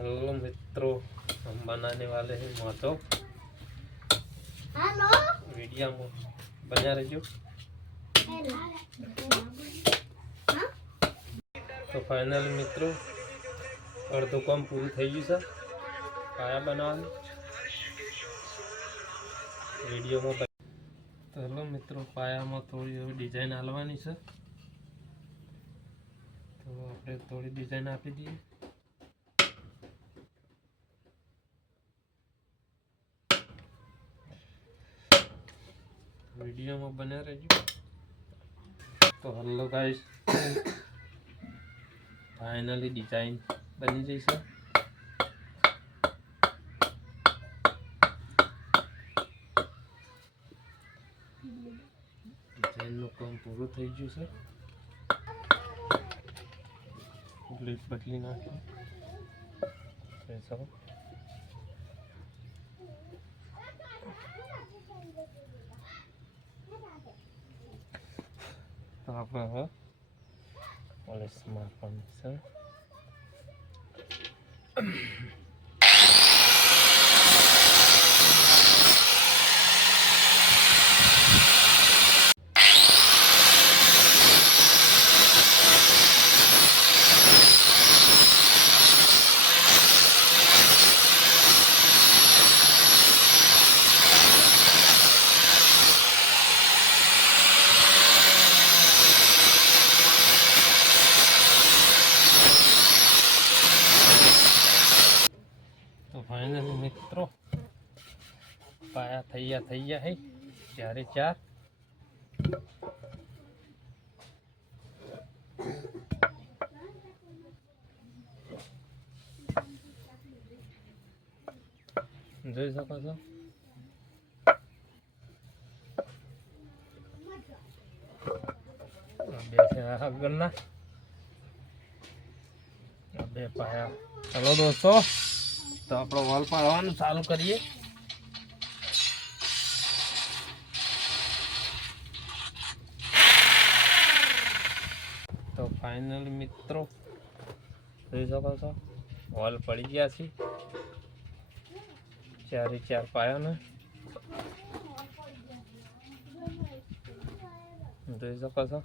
Hello मित्रों हम बनाने वाले हैं माथो हेलो वीडियो में बना रही તો ફાઇનલ મિત્રો અડધું કામ પૂરું થઈ ગયું છે કાયા બનાવવાનું વિડીયોમાં બ- તો હેલો મિત્રો પાયામાં થોડી એવી ડિઝાઇન હાલવાની છે તો આપણે થોડી ડિઝાઇન આપી દઈએ વિડીયોમાં બન્યા રહેજો. તો હલો ગાઈસ ફાઇનલી ડિઝાઇન બની જશે ડિઝાઇનનું કામ પૂરું થઈ ગયું છે. પ્લેટ બદલી નાખી. જોઈ શકો તો ફાઇનલ મિત્રો પાયા થઈ ગયા થઈ ગયા હે ચારે ચાર. જોઈ શકો છો? બે છે બે પાયા. ચલો દોસ્તો. તો આપણો વોલ પાડવાનું ચાલુ કરીએ. તો ફાઇનલ મિત્રો, જોઈ શકો છો, વોલ પડી ગયા છે. ચારે ચાર પાયાને. જોઈ શકો છો.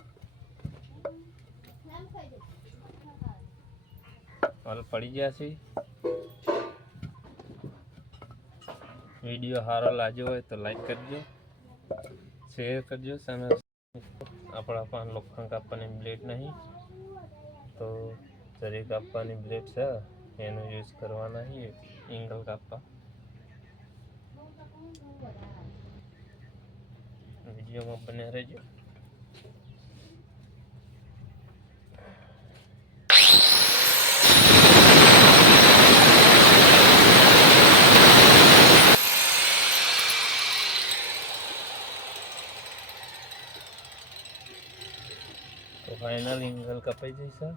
વોલ પડી ગયા છે. વીડિયો સારો લાગ્યો હોય તો લાઈક કરજો શેર કરજો સામે. આપણા પાસે લોખંડ કાપવાની બ્લેડ નહીં. તો જરી કાપવાની બ્લેડ છે, એનો યુઝ કરવાના છે એંગલ કાપવા. વિડીયોમાં બન્યા રહેજો. ફાઇનલ એંગલ કપાઈ જશે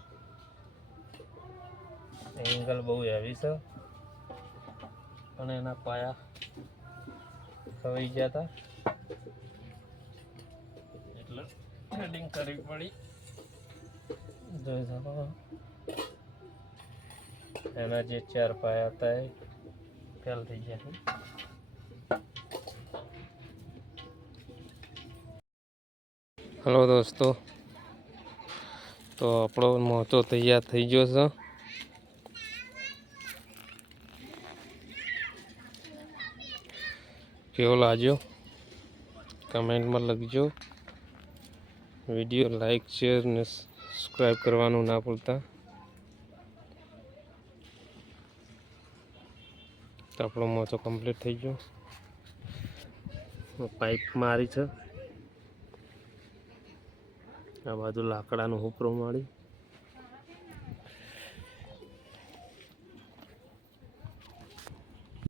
એંગલ બહુ હેવી છે. પણ એના પાયા ખવાઈ ગયા હતા એટલે થ્રેડિંગ કરવી પડી. જોઈ શકો એના જે ચાર પાયા હતા એ ફેલ થઈ ગયા છે. હલો દોસ્તો. તો આપણો મોચો તૈયાર થઈ ગયો છે. કેવો લાગ્યો? કમેન્ટમાં લખજો. વીડિયો લાઈક, શેર ને સબસ્ક્રાઈબ કરવાનું ના ભૂલતા. આપણો મોચો કમ્પ્લીટ થઈ ગયો. પાઇપ મારી છે. આ બાજુ લાકડાનું હુપરો મારી